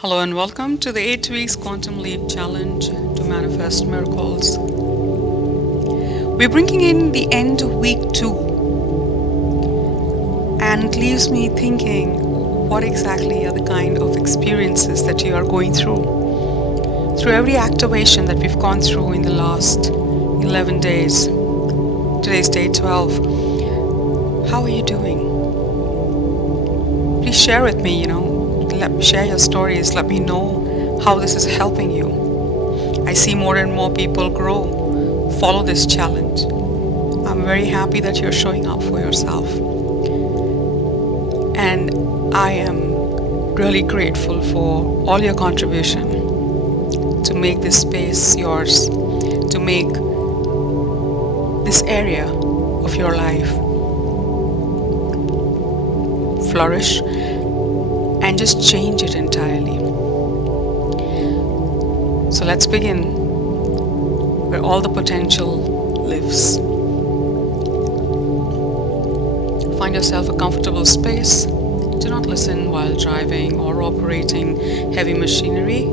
Hello and welcome to the 8 Weeks Quantum Leap Challenge to Manifest Miracles. We're bringing in the end of week 2, and it leaves me thinking, what exactly are the kind of experiences that you are going through? Through every activation that we've gone through in the last 11 days, today's day 12, how are you doing? Please share with me, share your stories, let me know how this is helping you. I see more and more people grow, follow this challenge. I'm very happy that you're showing up for yourself. And I am really grateful for all your contribution to make this space yours, to make this area of your life flourish and just change it entirely. So let's begin where all the potential lives. Find yourself a comfortable space. Do not listen while driving or operating heavy machinery.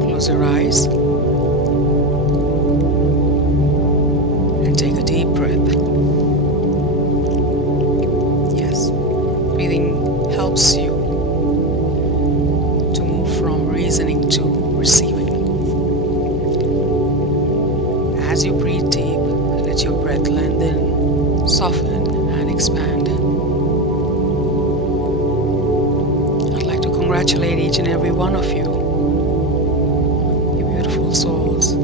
Close your eyes and take a deep breath. Yes, breathing helps you to move from reasoning to receiving. As you breathe deep, let your breath lengthen, soften, and expand. I'd like to congratulate each and every one of you, beautiful souls,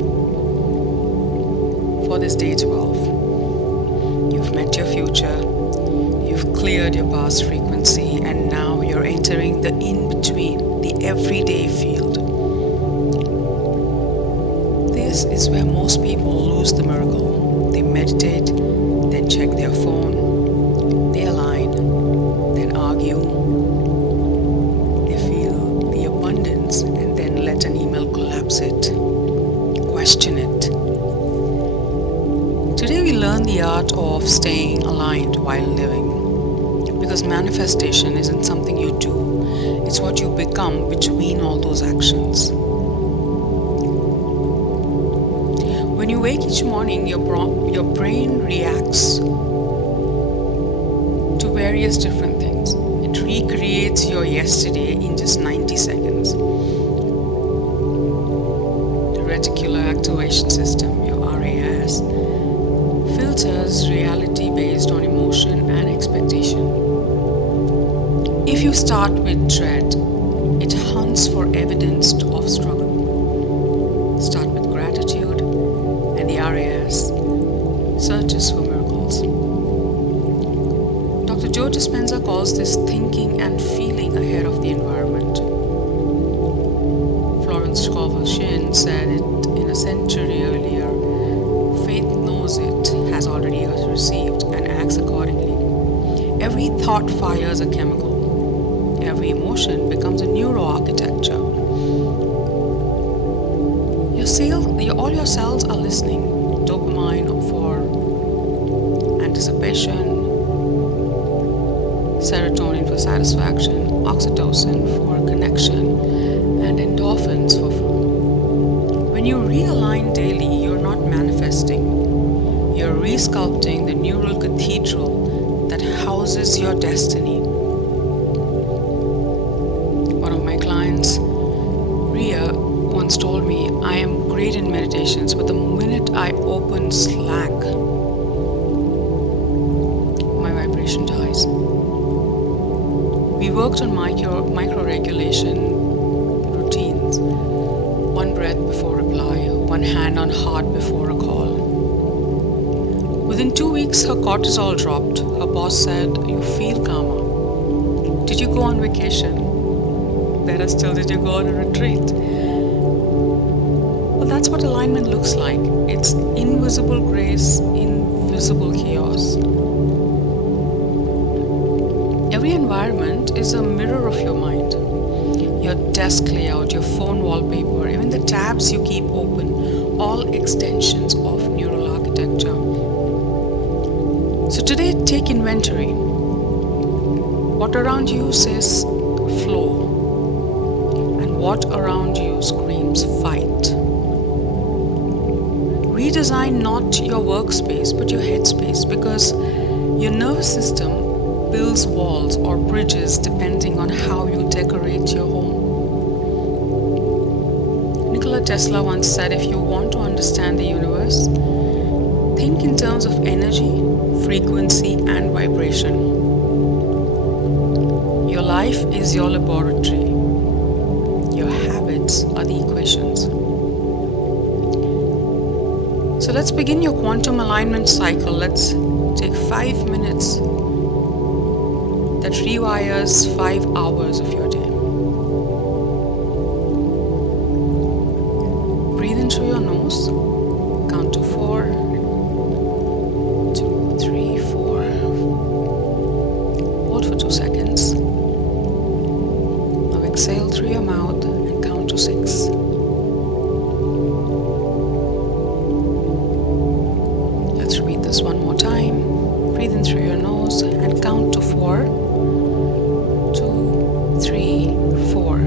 for this day 12. You've met your future, you've cleared your past frequency, and now you're entering the in-between, the everyday field. This is where most people lose the miracle. They meditate, then check their phone, they align, then argue, they feel the abundance, and then let an email collapse it, question it. Today we learn the art of staying aligned while living, because manifestation isn't something you do, it's what you become between all those actions. When you wake each morning, your brain reacts to various different things. It recreates your yesterday in just 90 seconds. The Reticular activation system, your RAS, filters reality based on emotion and expectation. If you start with dread, it hunts for evidence of struggle. Start with gratitude, and the RAS searches for miracles. Dr. Joe Dispenza calls this thinking and feeling ahead of the environment. Florence Scovel Shinn said it in a century earlier, faith knows it has already received and acts accordingly. Every thought fires a chemical. Every emotion becomes a neuroarchitecture. All your cells are listening. Dopamine for anticipation, serotonin for satisfaction, oxytocin for connection, and endorphins for fun. When you realign daily, you're not manifesting. You're resculpting the neural cathedral that houses your destiny. One of my clients, Ria, once told me, I am great in meditations, but the minute I open Slack, my vibration dies. We worked on micro-regulation routines. One breath before reply, one hand on heart before a call. Within 2 weeks, her cortisol dropped. Her boss said, you feel calmer. Did you go on vacation? Better still, did you go on a retreat? Well, that's what alignment looks like. It's invisible grace, invisible chaos. Every environment is a mirror of your mind. Your desk layout, your phone wallpaper, even the tabs you keep open, all extensions of neural architecture. today, take inventory. What around you says flow, and what around you screams fight. Redesign not your workspace but your headspace, because your nervous system builds walls or bridges depending on how you decorate your home. Nikola Tesla once said, if you want to understand the universe, think in terms of energy, frequency, and vibration. Your life is your laboratory. Your habits are the equations. So let's begin your quantum alignment cycle. Let's take 5 minutes that rewires 5 hours of your day. Breathe in through your nose. Count to 4. 2, 3, 4. Hold for 2 seconds. Now exhale through your mouth and count to 6. Let's repeat this one more time. Breathe in through your nose and count to 4. 2, 3, 4.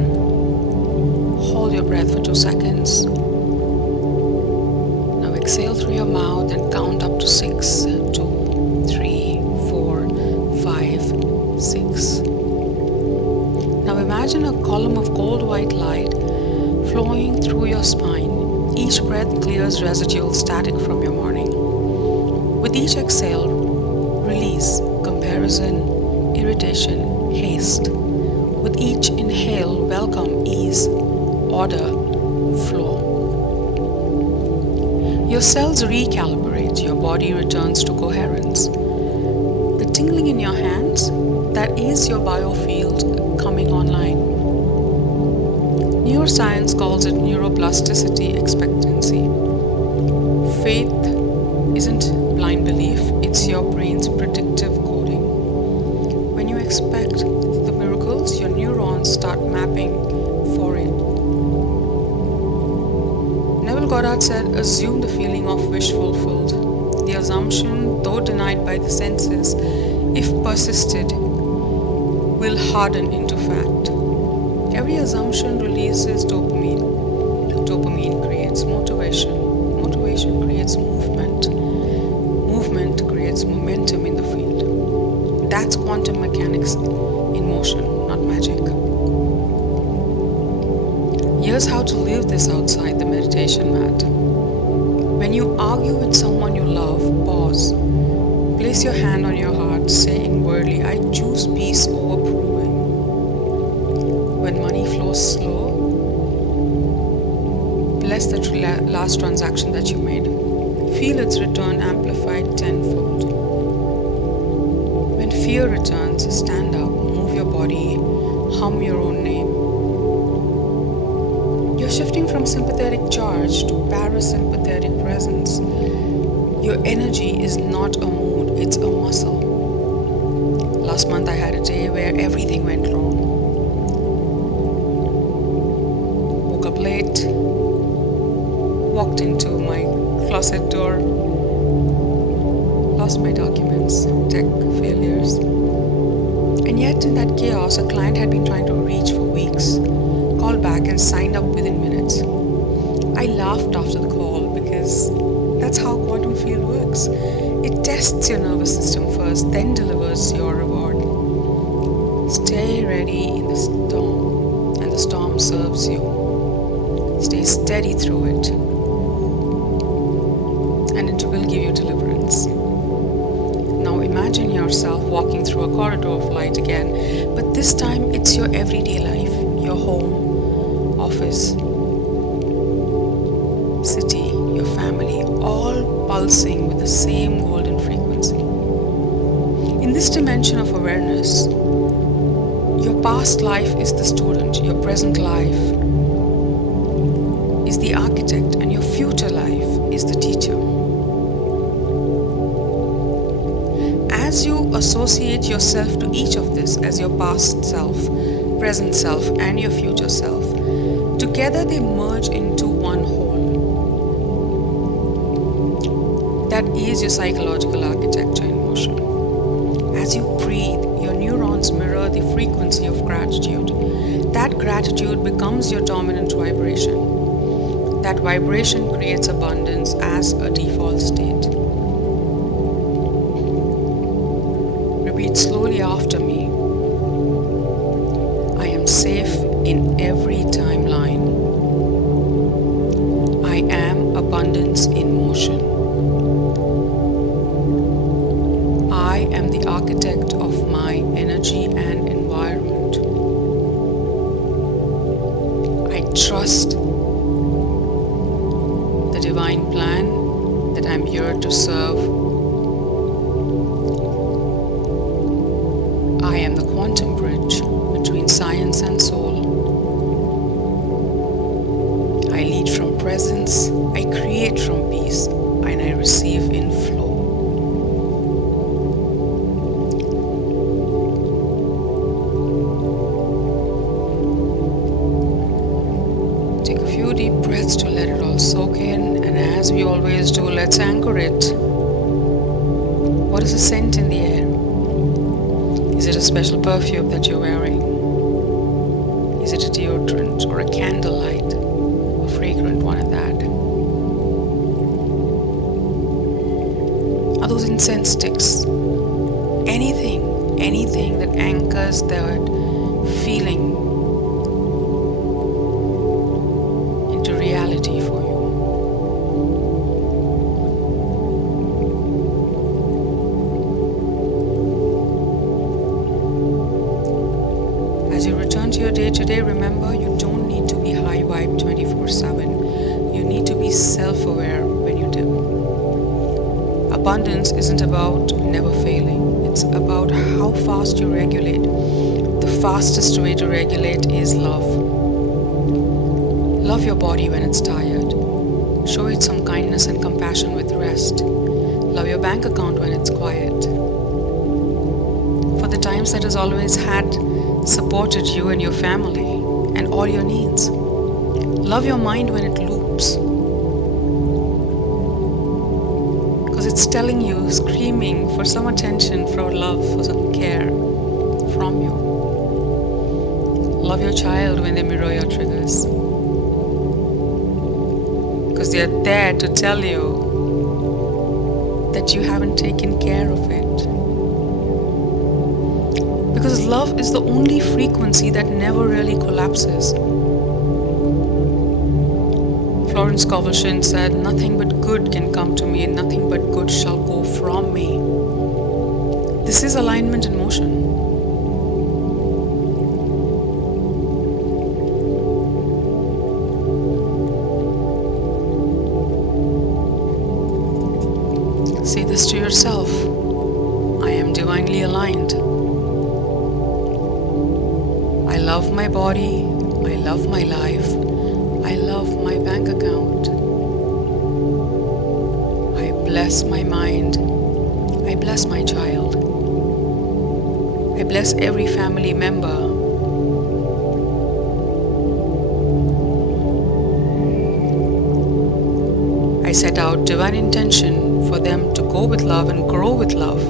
Hold your breath for 2 seconds. Now exhale through your mouth and count up to 6. 2, 3, 4, 5, 6. Now imagine a column of cold white light flowing through your spine. Each breath clears residual static from your morning. With each exhale, release comparison, irritation, haste. With each inhale, welcome ease, order, flow. Your cells recalibrate, your body returns to coherence. The tingling in your hands, that is your biofield coming online. Neuroscience calls it neuroplasticity expectancy. Faith isn't blind belief, it's your brain's predictive coding. When you expect the miracles, your neurons start mapping for it. Neville Goddard said, assume the feeling of wish fulfilled. The assumption, though denied by the senses, if persisted, will harden into fact. Every assumption releases dopamine. Dopamine creates motivation. Motivation creates movement. Movement creates momentum in the field. That's quantum mechanics in motion, not magic. Here's how to live this outside the meditation mat. When you argue with someone you love, pause. Place your hand on your heart, say inwardly, I choose peace over proving. When money flows slow, bless the last transaction that you made. Feel its return amplified tenfold. When fear returns, stand up, move your body, hum your own name. You're shifting from sympathetic charge to parasympathetic presence. Your energy is not a mood, it's a muscle. Last month I had a day where everything went wrong. Woke up late, walked into my closet door, lost my documents, tech failures. And yet in that chaos, a client had been trying to reach for weeks, called back and signed up within minutes. I laughed after the call because that's how quantum field works. It tests your nervous system first, then delivers your reward. Stay ready in the storm, and the storm serves you. Stay steady through it, and it will give you deliverance. Now imagine yourself walking through a corridor of light again, but this time it's your everyday life, your home, office, city, your family, all pulsing with the same golden frequency. In this dimension of awareness, your past life is the student, your present life is the architect, and your future life is the teacher. As you associate yourself to each of this as your past self, present self, and your future self, together they merge into one whole. That is your psychological architecture in motion. emotion. As you breathe, your neurons mirror the frequency of gratitude. That gratitude becomes your dominant vibration. That vibration creates abundance as a default state. Repeat slowly after me. I am safe in every timeline. I am abundance in motion. I am the architect of my energy and environment. I trust the divine plan that I'm here to serve. I am the quantum bridge between science and soul. I lead from presence, I create from peace, and I receive in flow. Take a few deep breaths to let it all soak in, and as we always do, let's anchor it. What is the scent in the air? Is it a special perfume that you're wearing? Is it a deodorant or a candlelight? A fragrant one at that? Are those incense sticks? Anything that anchors that feeling into reality for you. As you return to your day today, remember you don't need to be high vibe 24/7. You need to be self-aware when you do. Abundance isn't about never failing. It's about how fast you regulate. The fastest way to regulate is love. Love your body when it's tired. Show it some kindness and compassion with rest. Love your bank account when it's quiet. For the times that has always supported you and your family and all your needs. Love your mind when it loops. Because it's telling you, screaming for some attention, for love, for some care from you. Love your child when they mirror your triggers. Because they're there to tell you that you haven't taken care of it. Because love is the only frequency that never really collapses. Florence Scovel said, "Nothing but good can come to me, and nothing but good shall go from me." This is alignment in motion. Say this to yourself. I am divinely aligned. I love my body. I love my life. I love my bank account. I bless my mind. I bless my child. I bless every family member. I set out divine intention for them to go with love and grow with love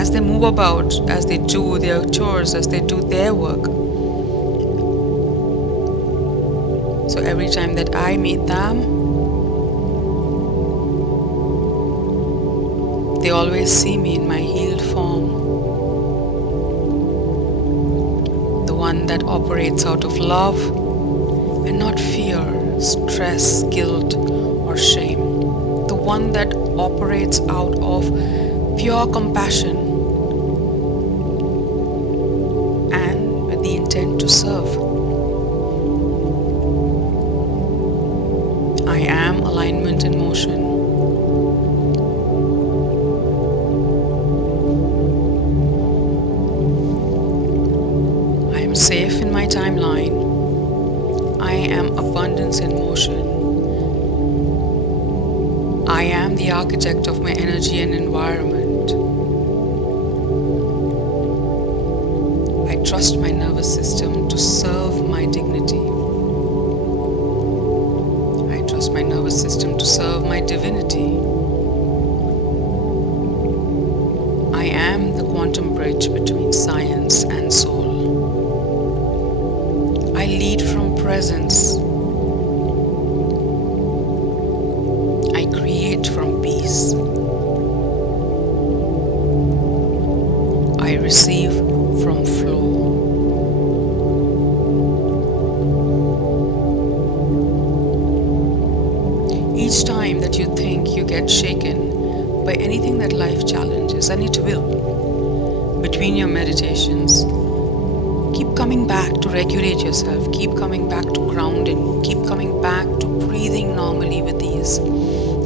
as they move about, as they do their chores, as they do their work. So every time that I meet them, they always see me in my healed form. The one that operates out of love and not fear, stress, guilt, or shame. The one that operates out of pure compassion and with the intent to serve. I am alignment in motion. I am safe in my timeline. I am abundance in motion. I am the architect of my energy and environment. I trust my nervous system to serve my dignity. I trust my nervous system to serve my divinity. quantum bridge between science and soul. I lead from presence. I create from peace. I receive from flow. Each time that you think you get shaken by anything that life challenges, and it will, between your meditations, keep coming back to regulate yourself, keep coming back to grounding, keep coming back to breathing normally with ease.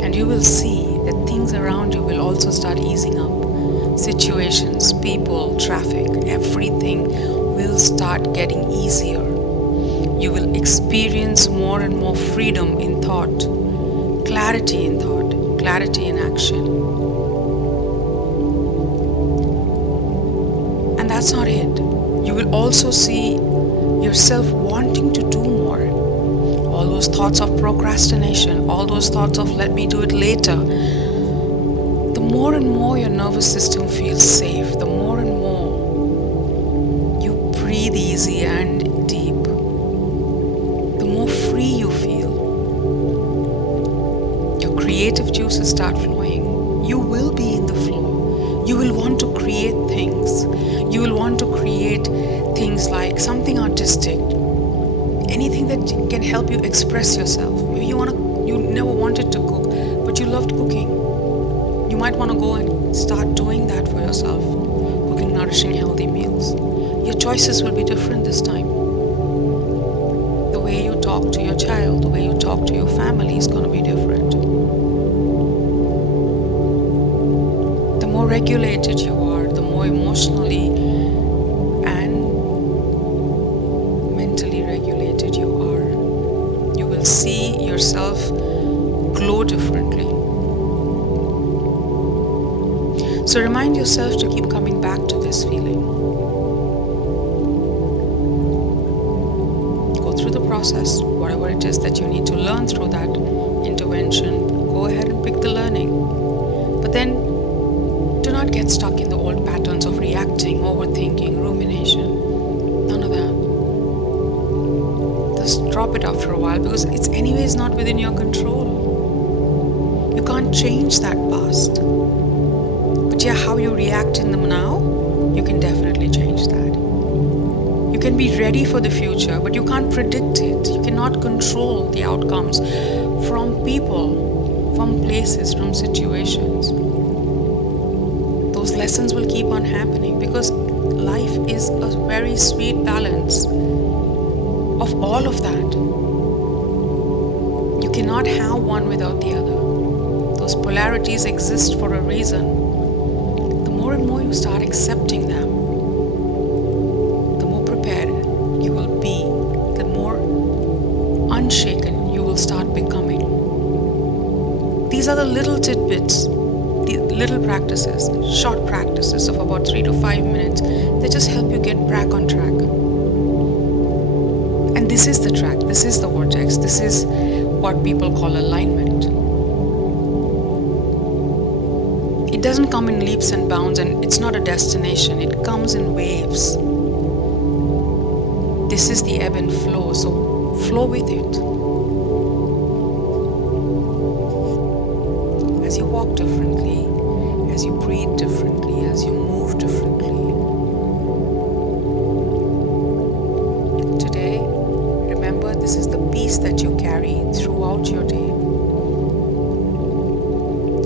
And you will see that things around you will also start easing up. Situations, people, traffic, everything will start getting easier. You will experience more and more freedom in thought, clarity in thought, clarity in action. And that's not it. You will also see yourself wanting to do more. All those thoughts of procrastination, all those thoughts of let me do it later. The more and more your nervous system feels safe, the more and more you breathe easy and deep, the more free you feel. Your creative juices start flowing. You will be in the flow. You will want to create things. You will want to create things like something artistic, anything that can help you express yourself. Maybe you never wanted to cook, but you loved cooking. You might want to go and start doing that for yourself, cooking nourishing, healthy meals. Your choices will be different this time. The way you talk to your child, the way you talk to your family is going to be different. The more regulated you are, the more emotionally and mentally regulated you are, you will see yourself glow differently. So remind yourself to keep coming back to this feeling. Go through the process, whatever it is that you need to learn through that intervention, go ahead and pick the learning. But then do not get stuck in the old patterns of reacting, overthinking, rumination. None of that. Just drop it after a while because it's anyways not within your control. You can't change that past. But yeah, how you react in them now, you can definitely change that. You can be ready for the future, but you can't predict it. You cannot control the outcomes from people, from places, from situations. Those lessons will keep on happening because life is a very sweet balance of all of that. You cannot have one without the other. Those polarities exist for a reason. The more and more you start accepting them, the more prepared you will be, the more unshaken you will start becoming. These are the little tidbits, the little practices, short practices of about 3 to 5 minutes that just help you get back on track. And this is the track, this is the vortex, this is what people call alignment. It doesn't come in leaps and bounds, and it's not a destination, it comes in waves. This is the ebb and flow, so flow with it. As you walk differently, as you breathe differently, as you move differently. Today, remember this is the peace that you carry throughout your day.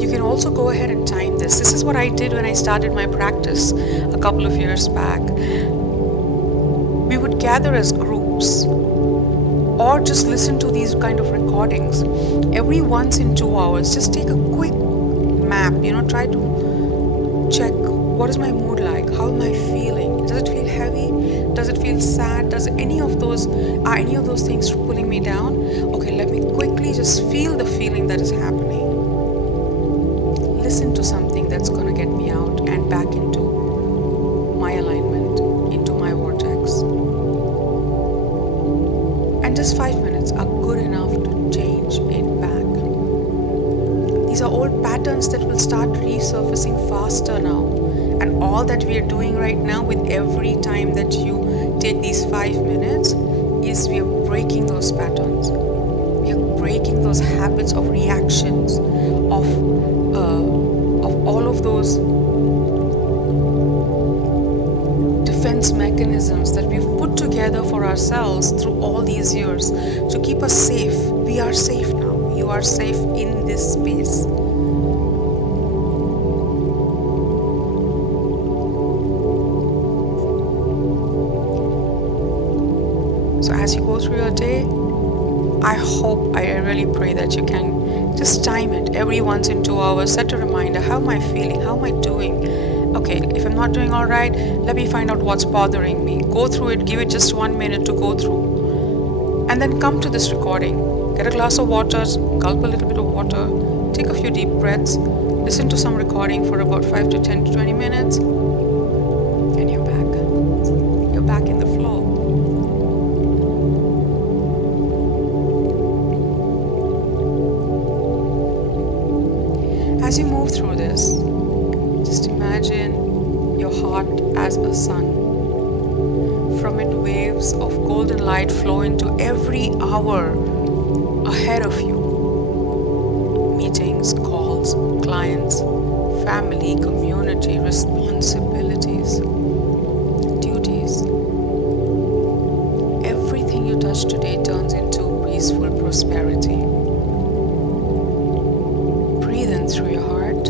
You can also go ahead and time this. This is what I did when I started my practice a couple of years back. We would gather as groups or just listen to these kind of recordings. Every once in 2 hours, just take a quick map, try to check what is my mood like, how am I feeling, does it feel heavy, does it feel sad, are any of those things pulling me down? Okay, let me quickly just feel the feeling that is happening. Listen to something that's going to get me out and back into my alignment, into my vortex. And just 5 minutes are good enough to change it back. These are old patterns that will start resurfacing faster now. And all that we are doing right now with every time that you take these 5 minutes is we are breaking those patterns. We are breaking those habits of reactions, of all of those defense mechanisms that we've put together for ourselves through all these years to keep us safe. We are safe now. You are safe in this space. So as you go through your day, I really pray that you can just time it every once in 2 hours. Set a reminder. How am I feeling? How am I doing? Okay, if I'm not doing all right, let me find out what's bothering me. Go through it. Give it just 1 minute to go through. And then come to this recording. Get a glass of water. Gulp a little bit of water. Take a few deep breaths. Listen to some recording for about 5 to 10 to 20 minutes. And you're back. You're back in the flow. As you move through this, just imagine your heart as a sun. From it, waves of golden light flow into every hour ahead of you. Meetings, calls, clients, family, community, responsibilities, duties. Everything you touch today turns into peaceful prosperity. Breathe in through your heart.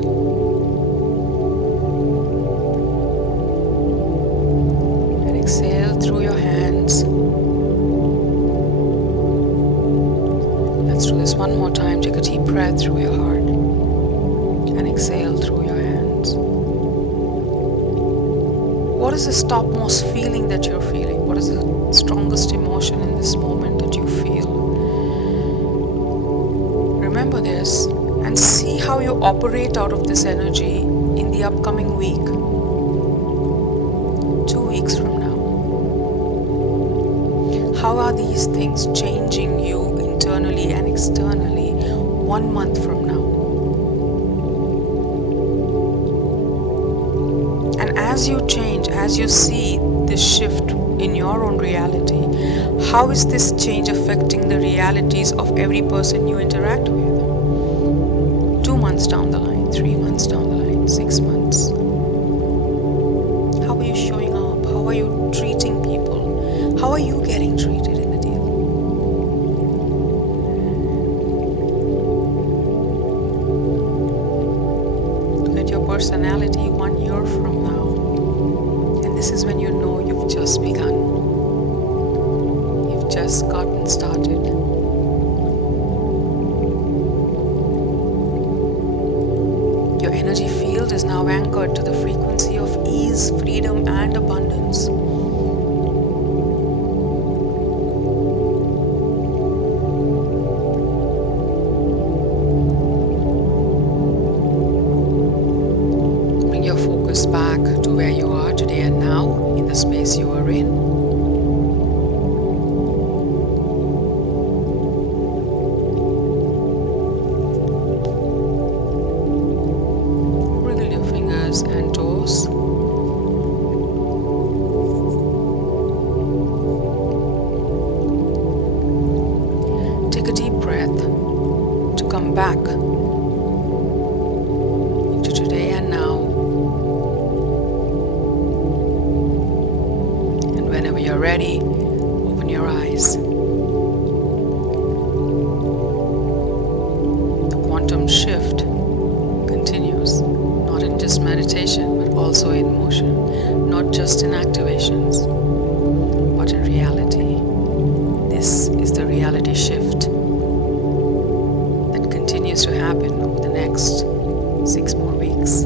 And exhale through your hands. Let's do this one more time. Take a deep breath through your heart. And exhale through your hands. What is the topmost feeling that you're feeling? What is the strongest emotion in this moment that you feel? Remember this. And see how you operate out of this energy in the upcoming week. 2 weeks from now. How are these things changing you internally and externally 1 month from now? And as you change, as you see this shift in your own reality, how is this change affecting the realities of every person you interact with? 2 months down the line, 3 months down the line, 6 months. How are you showing up? How are you treating people? How are you getting treated in the deal? Look at your personality 1 year from now. And this is when you know you've just begun. You've just gotten started. Your energy field is now anchored to the frequency of ease, freedom, and abundance. Bring your focus back to where you are today and now, in the space you are in. And toes. Take a deep breath to come back into today and now. And whenever you're ready, open your eyes. The quantum shift continues. Not in just meditation, but also in motion. Not just in activations, but in reality. This is the reality shift that continues to happen over the next 6 more weeks.